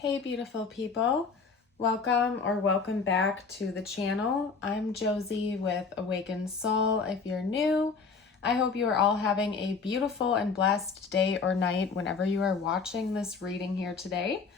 Hey beautiful people, welcome back to the channel. I'm Josie with Awakened Soul. If you're new, I hope you are all having a beautiful and blessed day or night whenever you are watching this reading here today.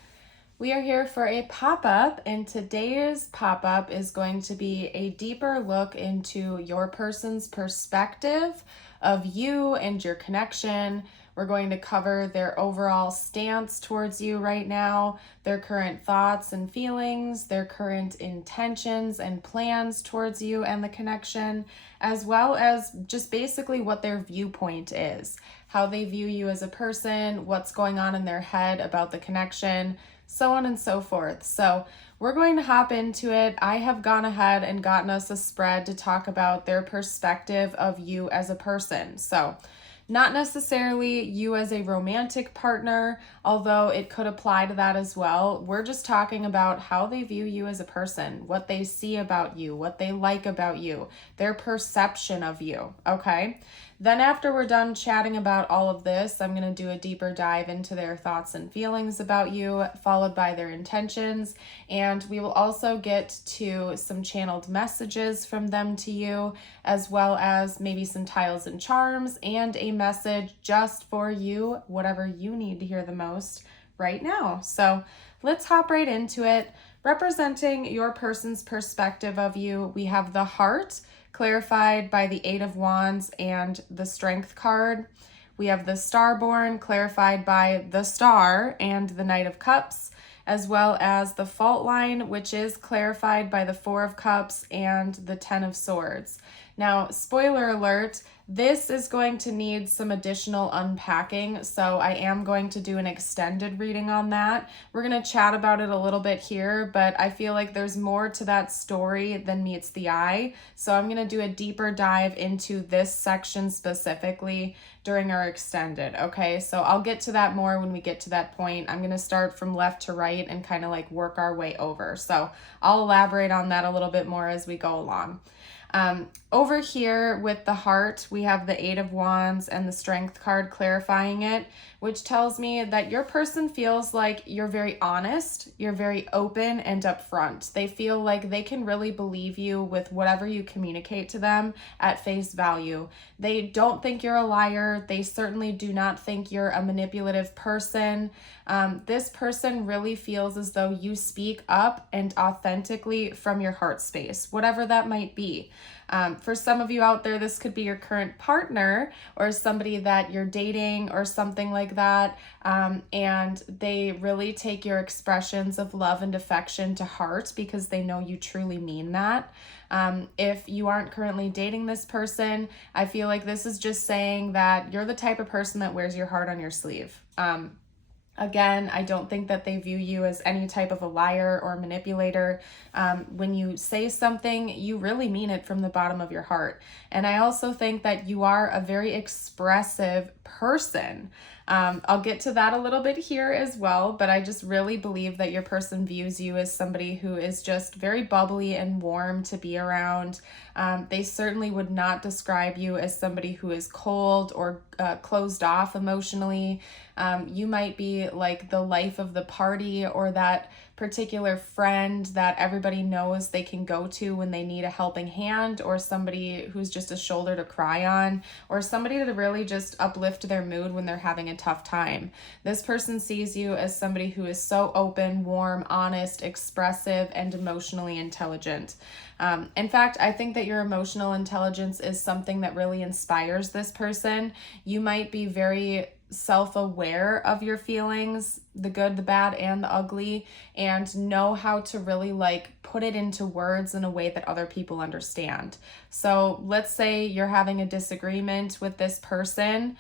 We are here for a pop-up, and today's pop-up is going to be a deeper look into your person's perspective of you and your connection. We're going to cover their overall stance towards you right now, their current thoughts and feelings, their current intentions and plans towards you and the connection, as well as just basically what their viewpoint is, how they view you as a person, what's going on in their head about the connection, so on and so forth. So we're going to hop into it. I have gone ahead and gotten us a spread to talk about their perspective of you as a person. So not necessarily you as a romantic partner, although it could apply to that as well. We're just talking about how they view you as a person, what they see about you, what they like about you, their perception of you, okay? Then after we're done chatting about all of this, I'm going to do a deeper dive into their thoughts and feelings about you, followed by their intentions. And we will also get to some channeled messages from them to you, as well as maybe some tiles and charms and a message just for you, whatever you need to hear the most right now. So let's hop right into it. Representing your person's perspective of you, we have the heart, clarified by the Eight of Wands and the Strength card. We have the Starborn, clarified by the Star and the Knight of Cups, as well as the Fault Line, which is clarified by the Four of Cups and the Ten of Swords. Now, spoiler alert, this is going to need some additional unpacking, so I am going to do an extended reading on that. We're going to chat about it a little bit here, but I feel like there's more to that story than meets the eye, so I'm going to do a deeper dive into this section specifically during our extended, okay? So I'll get to that more when we get to that point. I'm going to start from left to right and kind of like work our way over, so I'll elaborate on that a little bit more as we go along. Over here with the heart, we have the Eight of Wands and the Strength card clarifying it, which tells me that your person feels like you're very honest, you're very open and upfront. They feel like they can really believe you with whatever you communicate to them at face value. They don't think you're a liar. They certainly do not think you're a manipulative person. This person really feels as though you speak up and authentically from your heart space, whatever that might be. For some of you out there, this could be your current partner or somebody that you're dating or something like that, and they really take your expressions of love and affection to heart because they know you truly mean that. If you aren't currently dating this person, I feel like this is just saying that you're the type of person that wears your heart on your sleeve. Again, I don't think that they view you as any type of a liar or manipulator. When you say something, you really mean it from the bottom of your heart. And I also think that you are a very expressive person. I'll get to that a little bit here as well, but I just really believe that your person views you as somebody who is just very bubbly and warm to be around. They certainly would not describe you as somebody who is cold or closed off emotionally. You might be like the life of the party or that particular friend that everybody knows they can go to when they need a helping hand, or somebody who's just a shoulder to cry on, or somebody to really just uplift their mood when they're having a tough time. This person sees you as somebody who is so open, warm, honest, expressive, and emotionally intelligent. In fact, I think that your emotional intelligence is something that really inspires this person. You might be very self-aware of your feelings, the good, the bad, and the ugly, and know how to really like put it into words in a way that other people understand. So let's say you're having a disagreement with this person.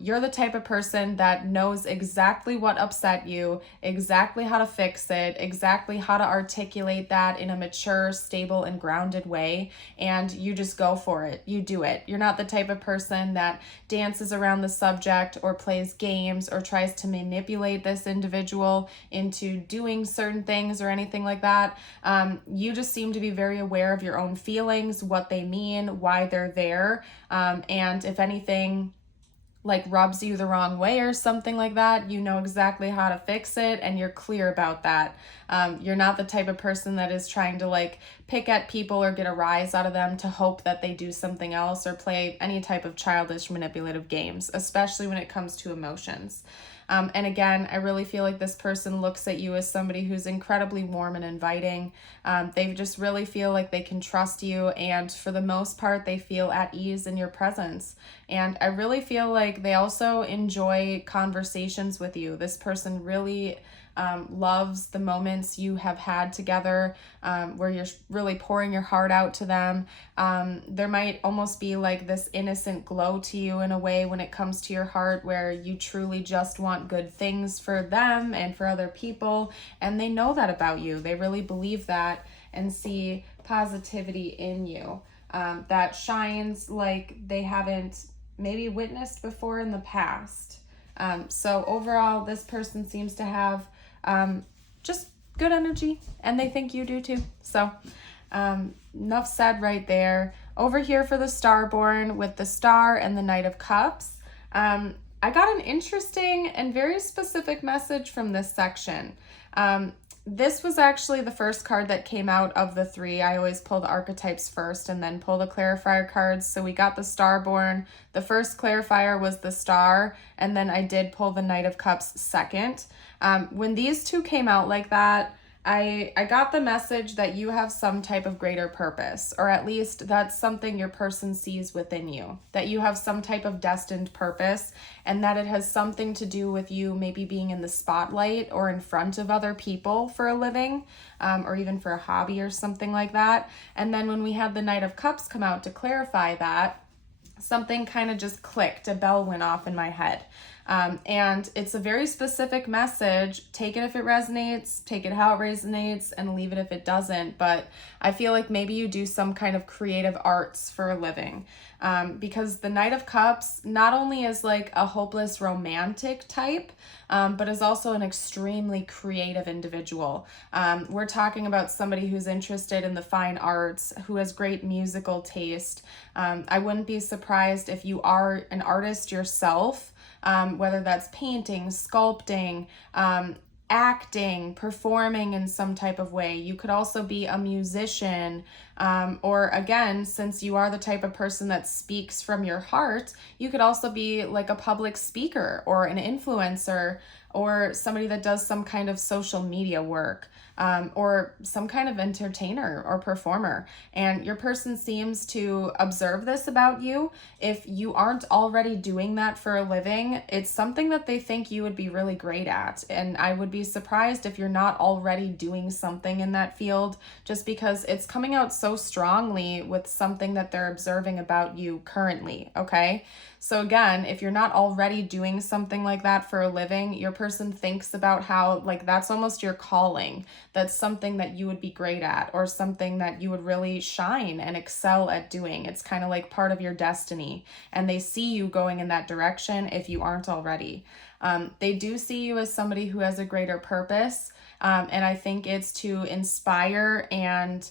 You're the type of person that knows exactly what upset you, exactly how to fix it, exactly how to articulate that in a mature, stable, and grounded way, and you just go for it. You do it. You're not the type of person that dances around the subject or plays games or tries to manipulate this individual into doing certain things or anything like that. You just seem to be very aware of your own feelings, what they mean, why they're there, and if anything, like rubs you the wrong way or something like that, you know exactly how to fix it and you're clear about that. You're not the type of person that is trying to like pick at people or get a rise out of them to hope that they do something else or play any type of childish manipulative games, especially when it comes to emotions. And again, I really feel like this person looks at you as somebody who's incredibly warm and inviting. They just really feel like they can trust you, and for the most part, they feel at ease in your presence. And I really feel like they also enjoy conversations with you. This person really loves the moments you have had together, where you're really pouring your heart out to them. There might almost be like this innocent glow to you in a way when it comes to your heart, where you truly just want good things for them and for other people. And they know that about you. They really believe that and see positivity in you that shines like they haven't maybe witnessed before in the past. So overall, this person seems to have just good energy, and they think you do too. So enough said right there. Over here for the Starborn with the Star and the Knight of Cups, I got an interesting and very specific message from this section. This was actually the first card that came out of the three. I always pull the archetypes first and then pull the clarifier cards. So we got the Starborn. The first clarifier was the Star, and then I did pull the Knight of Cups second. When these two came out like that, I got the message that you have some type of greater purpose, or at least that's something your person sees within you, that you have some type of destined purpose, and that it has something to do with you maybe being in the spotlight or in front of other people for a living, or even for a hobby or something like that. And then when we had the Knight of Cups come out to clarify that, something kind of just clicked, a bell went off in my head. And it's a very specific message. Take it if it resonates, take it how it resonates, and leave it if it doesn't. But I feel like maybe you do some kind of creative arts for a living. Because the Knight of Cups not only is like a hopeless romantic type, but is also an extremely creative individual. We're talking about somebody who's interested in the fine arts, who has great musical taste. I wouldn't be surprised if you are an artist yourself, whether that's painting, sculpting, acting, performing in some type of way. You could also be a musician, or again, since you are the type of person that speaks from your heart, you could also be like a public speaker or an influencer, or somebody that does some kind of social media work, or some kind of entertainer or performer. And your person seems to observe this about you. If you aren't already doing that for a living, it's something that they think you would be really great at. And I would be surprised if you're not already doing something in that field, just because it's coming out so strongly with something that they're observing about you currently, okay? So again, if you're not already doing something like that for a living, your person thinks about how like that's almost your calling. That's something that you would be great at, or something that you would really shine and excel at doing. It's kind of like part of your destiny, and they see you going in that direction if you aren't already. They do see you as somebody who has a greater purpose, and I think it's to inspire and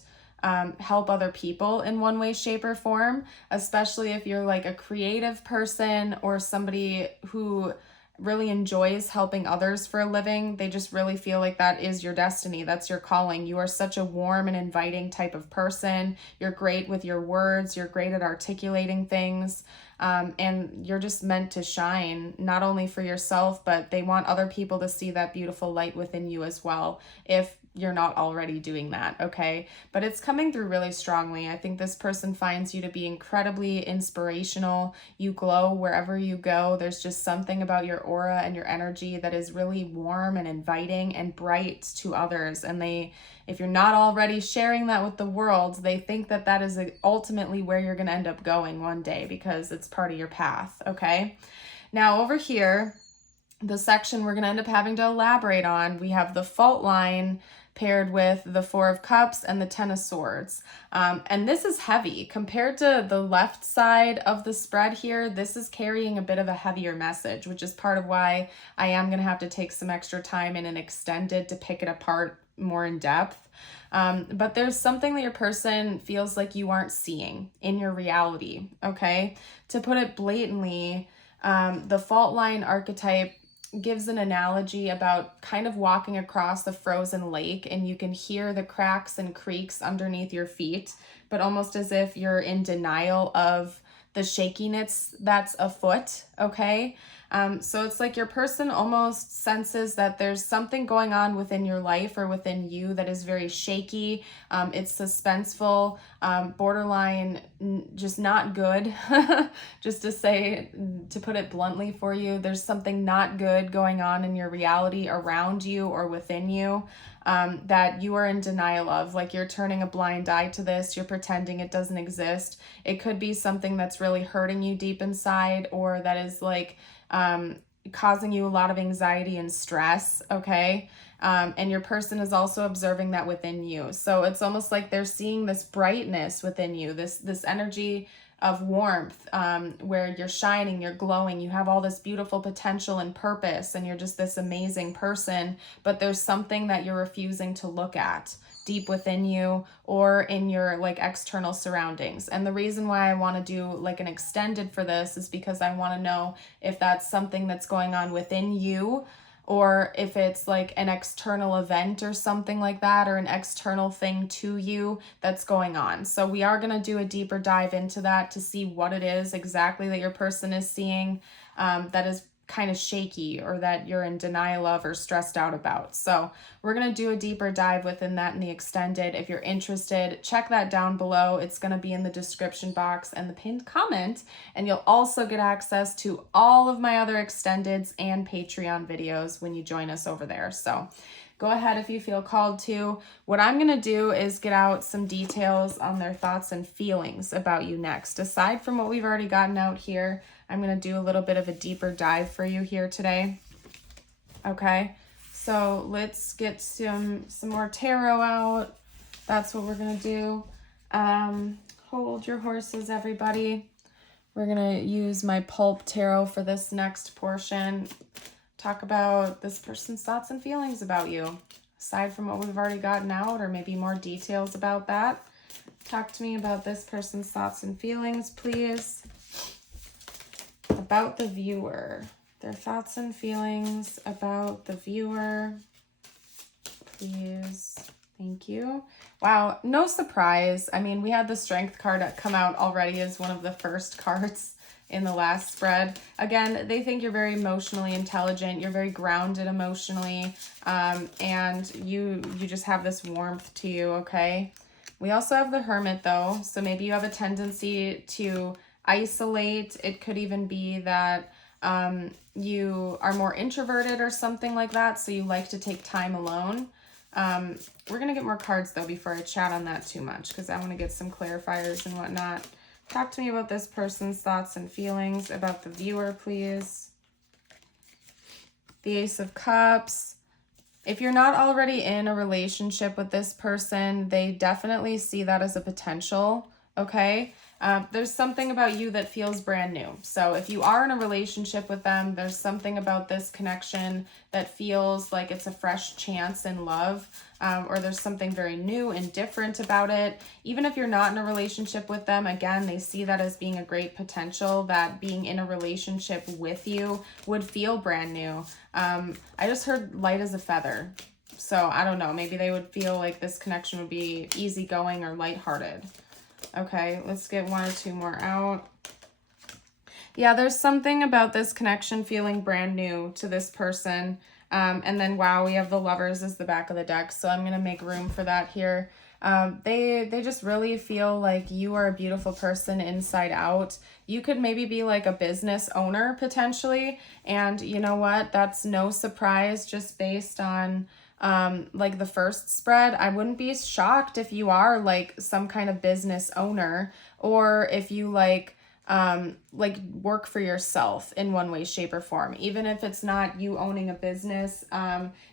help other people in one way, shape, or form, especially if you're like a creative person or somebody who really enjoys helping others for a living. They just really feel like that is your destiny. That's your calling. You are such a warm and inviting type of person. You're great with your words. You're great at articulating things. And you're just meant to shine, not only for yourself, but they want other people to see that beautiful light within you as well, if you're not already doing that, okay? But it's coming through really strongly. I think this person finds you to be incredibly inspirational. You glow wherever you go. There's just something about your aura and your energy that is really warm and inviting and bright to others. And if you're not already sharing that with the world, they think that that is ultimately where you're going to end up going one day, because it's part of your path, okay? Now over here, the section we're going to end up having to elaborate on, we have the fault line paired with the Four of Cups and the Ten of Swords. And this is heavy. Compared to the left side of the spread here, this is carrying a bit of a heavier message, which is part of why I am going to have to take some extra time in an extended to pick it apart more in depth. But there's something that your person feels like you aren't seeing in your reality, okay? To put it blatantly, The fault line archetype gives an analogy about kind of walking across the frozen lake, and you can hear the cracks and creaks underneath your feet, but almost as if you're in denial of the shakiness that's afoot, okay? So it's like your person almost senses that there's something going on within your life or within you that is very shaky. It's suspenseful, borderline, just not good. Just to put it bluntly for you, there's something not good going on in your reality around you or within you. That you are in denial of, like you're turning a blind eye to this, you're pretending it doesn't exist. It could be something that's really hurting you deep inside, or that is like causing you a lot of anxiety and stress, okay? And your person is also observing that within you. So it's almost like they're seeing this brightness within you, this energy of warmth, where you're shining, you're glowing, you have all this beautiful potential and purpose, and you're just this amazing person, but there's something that you're refusing to look at deep within you or in your like external surroundings. And the reason why I want to do like an extended for this is because I want to know if that's something that's going on within you, or if it's like an external event or something like that, or an external thing to you that's going on. So we are going to do a deeper dive into that to see what it is exactly that your person is seeing that is kind of shaky, or that you're in denial of or stressed out about. So we're going to do a deeper dive within that in the extended. If you're interested, check that down below. It's going to be in the description box and the pinned comment, and you'll also get access to all of my other extendeds and Patreon videos when you join us over there. So go ahead if you feel called to. What I'm going to do is get out some details on their thoughts and feelings about you next. Aside from what we've already gotten out here, I'm going to do a little bit of a deeper dive for you here today. Okay, so let's get some more tarot out. That's what we're going to do. Hold your horses, everybody. We're going to use my pulp tarot for this next portion. Talk about this person's thoughts and feelings about you. Aside from what we've already gotten out, or maybe more details about that. Talk to me about this person's thoughts and feelings, please. About the viewer. Their thoughts and feelings about the viewer. Please. Thank you. Wow, no surprise. I mean, we had the Strength card come out already as one of the first cards in the last spread. Again, they think you're very emotionally intelligent, you're very grounded emotionally, and you just have this warmth to you, okay? We also have the Hermit though, so maybe you have a tendency to isolate. It could even be that you are more introverted or something like that, so you like to take time alone. We're going to get more cards though before I chat on that too much, because I want to get some clarifiers and whatnot. Talk to me about this person's thoughts and feelings about the viewer, please. The Ace of Cups. If you're not already in a relationship with this person, they definitely see that as a potential, okay? There's something about you that feels brand new. So if you are in a relationship with them, there's something about this connection that feels like it's a fresh chance in love, or there's something very new and different about it. Even if you're not in a relationship with them, again, they see that as being a great potential, that being in a relationship with you would feel brand new. I just heard light as a feather. So I don't know, maybe they would feel like this connection would be easygoing or lighthearted. Okay, let's get one or two more out. Yeah, there's something about this connection feeling brand new to this person. And then, wow, we have the Lovers as the back of the deck, so I'm going to make room for that here. They just really feel like you are a beautiful person inside out. You could maybe be like a business owner potentially, and you know what? That's no surprise just based on like the first spread. I wouldn't be shocked if you are like some kind of business owner, or if you like work for yourself in one way, shape, or form. Even if it's not you owning a business,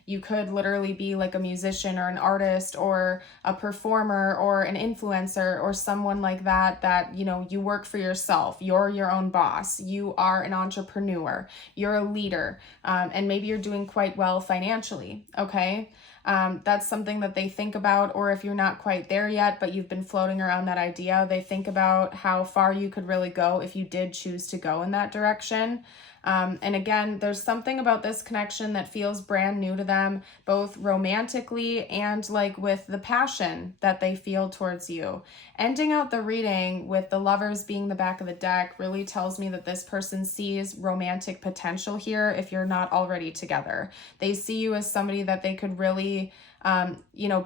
you could literally be like a musician or an artist or a performer or an influencer or someone like that, that, you know, you work for yourself. You're your own boss. You are an entrepreneur. You're a leader. And maybe you're doing quite well financially. Okay. That's something that they think about, or if you're not quite there yet, but you've been floating around that idea, they think about how far you could really go if you did choose to go in that direction. And again, there's something about this connection that feels brand new to them, both romantically and like with the passion that they feel towards you. Ending out the reading with the Lovers being the back of the deck really tells me that this person sees romantic potential here if you're not already together. They see you as somebody that they could really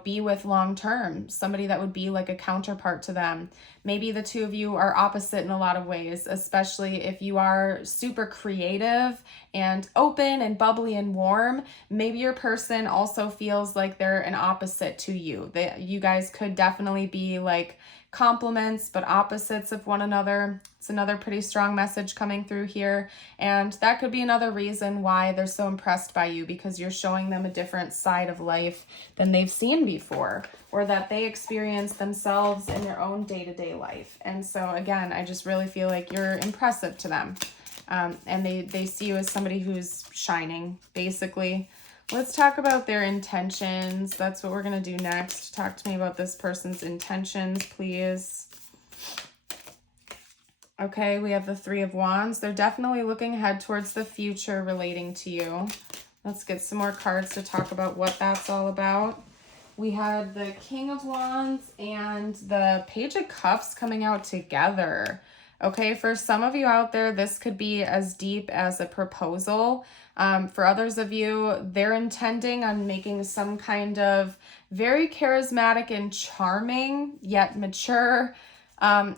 be with long term, somebody that would be like a counterpart to them. Maybe the two of you are opposite in a lot of ways, especially if you are super creative and open and bubbly and warm. Maybe your person also feels like they're an opposite to you. You guys could definitely be like complements but opposites of one another. It's another pretty strong message coming through here, and that could be another reason why they're so impressed by you, because you're showing them a different side of life than they've seen before, or that they experience themselves in their own day-to-day life. And so again, I just really feel like you're impressive to them, and they see you as somebody who's shining, basically. Let's talk about their intentions. That's what we're going to do next. Talk to me about this person's intentions, please. Okay, we have the Three of Wands. They're definitely looking ahead towards the future relating to you. Let's get some more cards to talk about what that's all about. We had the King of Wands and the Page of Cups coming out together. Okay, for some of you out there, this could be as deep as a proposal. For others of you, they're intending on making some kind of very charismatic and charming, yet mature,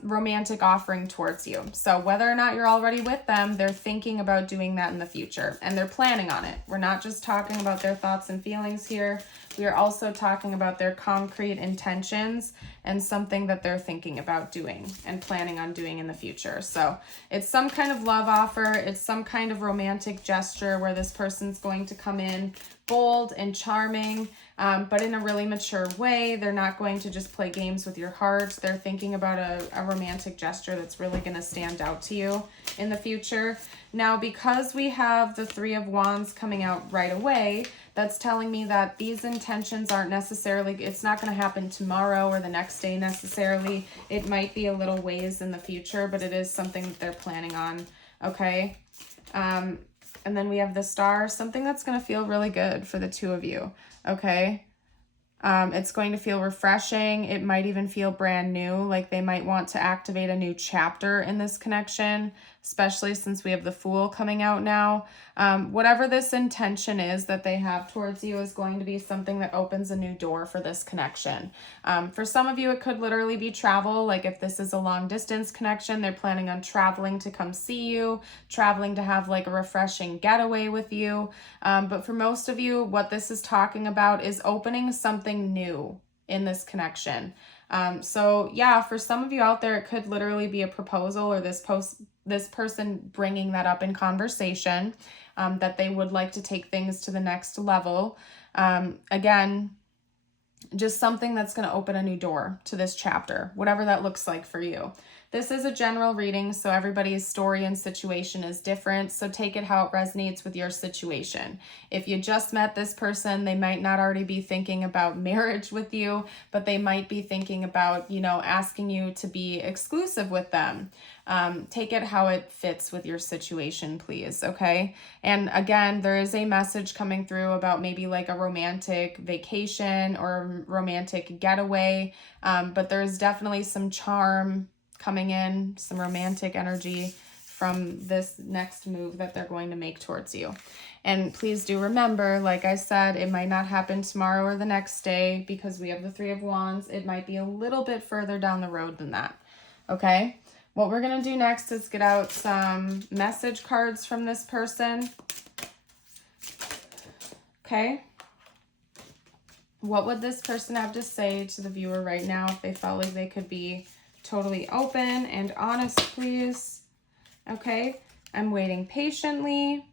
romantic offering towards you. So whether or not you're already with them, they're thinking about doing that in the future, and they're planning on it. We're not just talking about their thoughts and feelings here. We are also talking about their concrete intentions and something that they're thinking about doing and planning on doing in the future. So it's some kind of love offer. It's some kind of romantic gesture where this person's going to come in bold and charming, but in a really mature way. They're not going to just play games with your heart. They're thinking about a romantic gesture that's really going to stand out to you in the future. Now, because we have the Three of Wands coming out right away, that's telling me that these intentions aren't necessarily, it's not going to happen tomorrow or the next day necessarily. It might be a little ways in the future, but it is something that they're planning on, okay? And then we have the Star, something that's going to feel really good for the two of you, okay? It's going to feel refreshing. It might even feel brand new, like they might want to activate a new chapter in this connection, especially since we have the Fool coming out now. Whatever this intention is that they have towards you is going to be something that opens a new door for this connection. For some of you, it could literally be travel. Like if this is a long distance connection, they're planning on traveling to come see you, traveling to have like a refreshing getaway with you. But for most of you, what this is talking about is opening something new in this connection. So yeah, for some of you out there, it could literally be a proposal or this person bringing that up in conversation, that they would like to take things to the next level. Again, just something that's going to open a new door to this chapter, whatever that looks like for you. This is a general reading, so everybody's story and situation is different, so take it how it resonates with your situation. If you just met this person, they might not already be thinking about marriage with you, but they might be thinking about, asking you to be exclusive with them. Take it how it fits with your situation, please, okay? And again, there is a message coming through about maybe like a romantic vacation or romantic getaway, but there's definitely some charm coming in, some romantic energy from this next move that they're going to make towards you. And please do remember, like I said, it might not happen tomorrow or the next day because we have the Three of Wands. It might be a little bit further down the road than that, okay? What we're going to do next is get out some message cards from this person, okay? What would this person have to say to the viewer right now if they felt like they could be totally open and honest, please? Okay, I'm waiting patiently.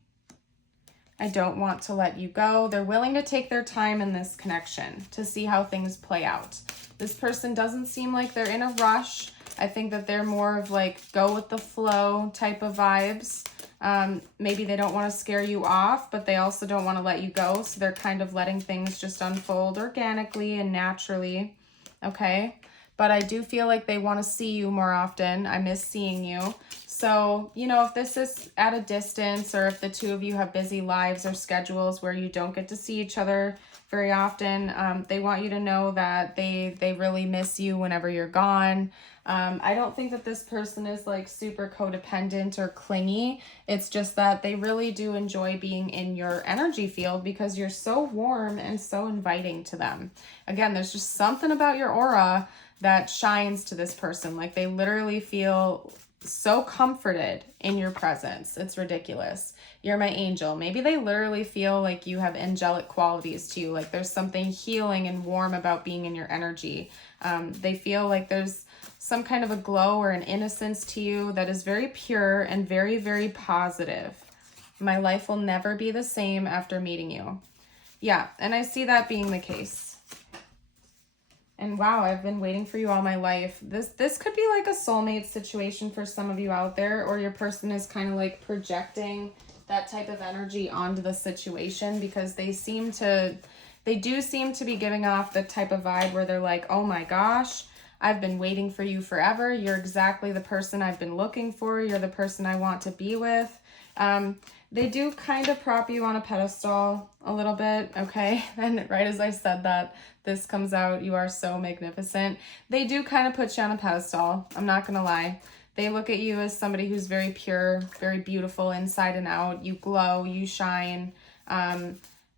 I don't want to let you go. They're willing to take their time in this connection to see how things play out. This person doesn't seem like they're in a rush. I think that they're more of like go with the flow type of vibes. Maybe they don't want to scare you off, but they also don't want to let you go. So they're kind of letting things just unfold organically and naturally. Okay. But I do feel like they want to see you more often. I miss seeing you. So, you know, if this is at a distance, or if the two of you have busy lives or schedules where you don't get to see each other very often, they want you to know that they really miss you whenever you're gone. I don't think that this person is like super codependent or clingy. It's just that they really do enjoy being in your energy field because you're so warm and so inviting to them. Again, there's just something about your aura that shines to this person. Like they literally feel so comforted in your presence. It's ridiculous. You're my angel. Maybe they literally feel like you have angelic qualities to you. Like there's something healing and warm about being in your energy. They feel like there's some kind of a glow or an innocence to you that is very pure and very, very positive. My life will never be the same after meeting you. Yeah, and I see that being the case. And wow, I've been waiting for you all my life. This could be like a soulmate situation for some of you out there, or your person is kind of like projecting that type of energy onto the situation because they do seem to be giving off the type of vibe where they're like, oh my gosh, I've been waiting for you forever. You're exactly the person I've been looking for. You're the person I want to be with. They do kind of prop you on a pedestal a little bit, okay? And right as I said that, this comes out, you are so magnificent. They do kind of put you on a pedestal, I'm not gonna lie. They look at you as somebody who's very pure, very beautiful inside and out. You glow, you shine.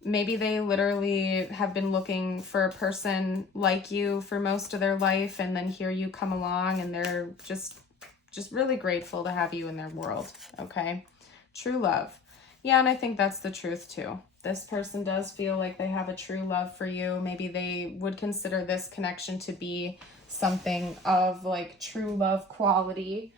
Maybe they literally have been looking for a person like you for most of their life, and then here you come along and they're just really grateful to have you in their world, okay? True love. Yeah, and I think that's the truth too. This person does feel like they have a true love for you. Maybe they would consider this connection to be something of like true love quality,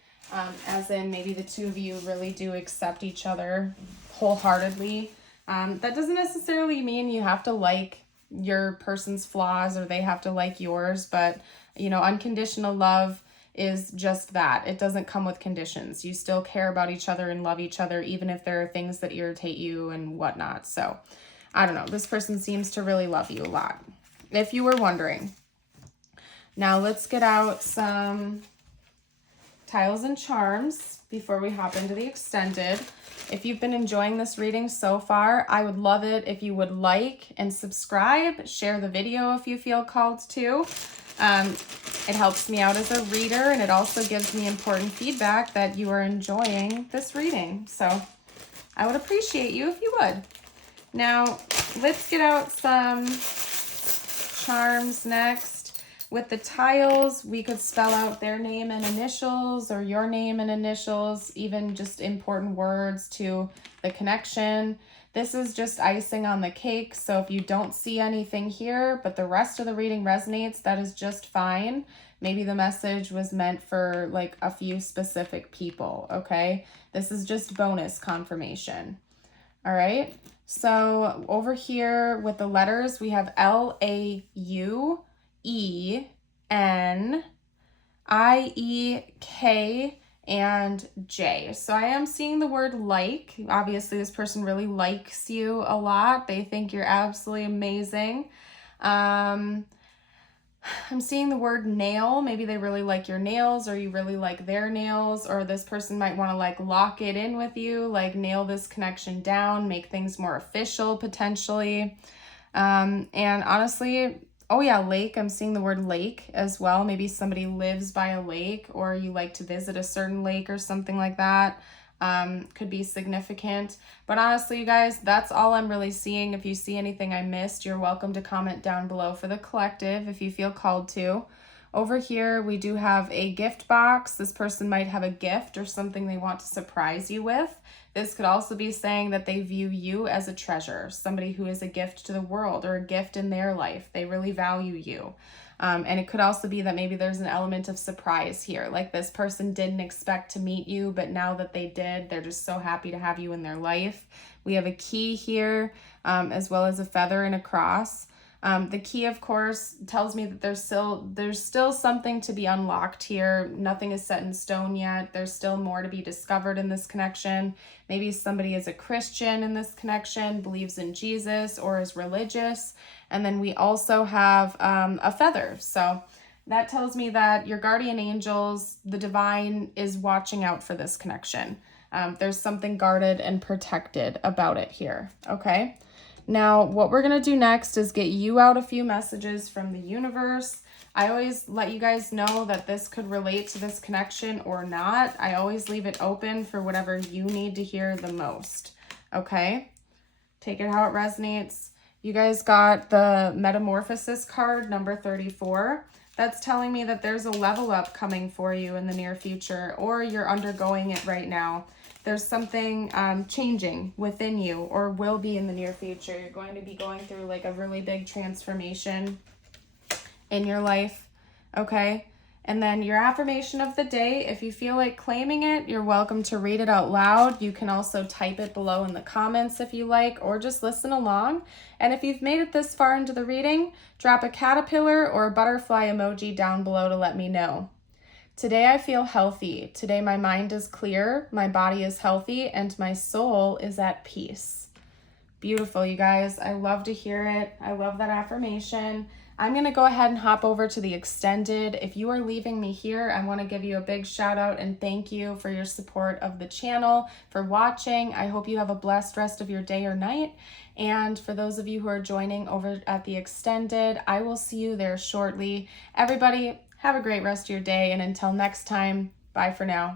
as in maybe the two of you really do accept each other wholeheartedly. That doesn't necessarily mean you have to like your person's flaws or they have to like yours, but you know, unconditional love is just that. It doesn't come with conditions. You still care about each other and love each other, even if there are things that irritate you and whatnot. So I don't know. This person seems to really love you a lot, if you were wondering. Now let's get out some tiles and charms before we hop into the extended. If you've been enjoying this reading so far, I would love it if you would like and subscribe, share the video if you feel called to. It helps me out as a reader, and it also gives me important feedback that you are enjoying this reading. So I would appreciate you if you would. Now, let's get out some charms next. With the tiles, we could spell out their name and initials, or your name and initials, even just important words to the connection. This is just icing on the cake, so if you don't see anything here, but the rest of the reading resonates, that is just fine. Maybe the message was meant for like a few specific people, okay? This is just bonus confirmation. All right, so over here with the letters, we have L-A-U-E-N-I-E-K and J. So I am seeing the word like. Obviously, this person really likes you a lot. They think you're absolutely amazing. I'm seeing the word nail. Maybe they really like your nails, or you really like their nails, or this person might want to like lock it in with you, like nail this connection down, make things more official potentially. And honestly, oh yeah, lake. I'm seeing the word lake as well. Maybe somebody lives by a lake, or you like to visit a certain lake or something like that. Could be significant. But honestly, you guys, that's all I'm really seeing. If you see anything I missed, you're welcome to comment down below for the collective if you feel called to. Over here, we do have a gift box. This person might have a gift or something they want to surprise you with. This could also be saying that they view you as a treasure, somebody who is a gift to the world or a gift in their life. They really value you. And it could also be that maybe there's an element of surprise here. Like this person didn't expect to meet you, but now that they did, they're just so happy to have you in their life. We have a key here, as well as a feather and a cross. The key, of course, tells me that there's still something to be unlocked here. Nothing is set in stone yet. There's still more to be discovered in this connection. Maybe somebody is a Christian in this connection, believes in Jesus, or is religious. And then we also have a feather. So that tells me that your guardian angels, the divine, is watching out for this connection. There's something guarded and protected about it here, okay? Now, what we're going to do next is get you out a few messages from the universe. I always let you guys know that this could relate to this connection or not. I always leave it open for whatever you need to hear the most, okay? Take it how it resonates. You guys got the Metamorphosis card, number 34. That's telling me that there's a level up coming for you in the near future, or you're undergoing it right now. There's something changing within you, or will be in the near future. You're going to be going through like a really big transformation in your life, okay? And then your affirmation of the day, if you feel like claiming it, you're welcome to read it out loud. You can also type it below in the comments if you like, or just listen along. And if you've made it this far into the reading, drop a caterpillar or a butterfly emoji down below to let me know. Today I feel healthy. Today my mind is clear, my body is healthy, and my soul is at peace. Beautiful, you guys. I love to hear it. I love that affirmation. I'm going to go ahead and hop over to the extended. If you are leaving me here, I want to give you a big shout out and thank you for your support of the channel, for watching. I hope you have a blessed rest of your day or night. And for those of you who are joining over at the extended, I will see you there shortly. Everybody, have a great rest of your day. And until next time, bye for now.